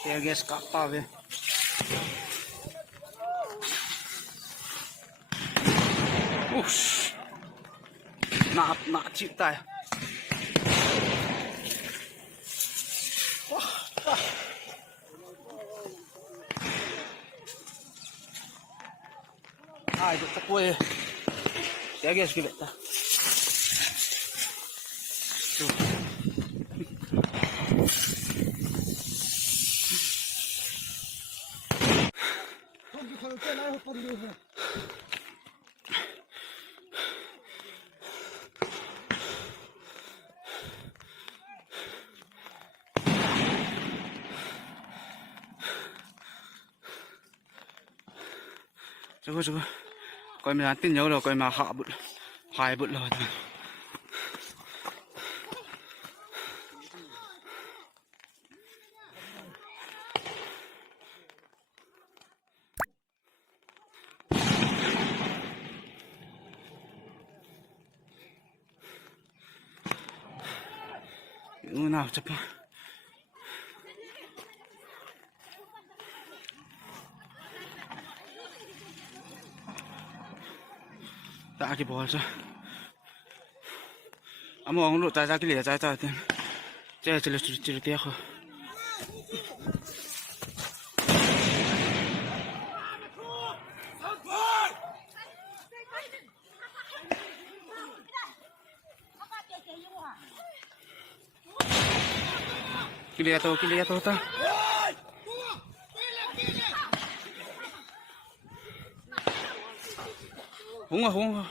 Tear gas kapal ya. Nak cipta ya. Itu tak boleh. Tear gas kita tak. Chú coi mình tin nhớ rồi coi mà hạ bụt hai bụt rồi thôi. Nào chụp đã cái bò sao amo ông lụt ra cái lìa ra thì chơi chỉ tiếc thôi cái lìa to ta không à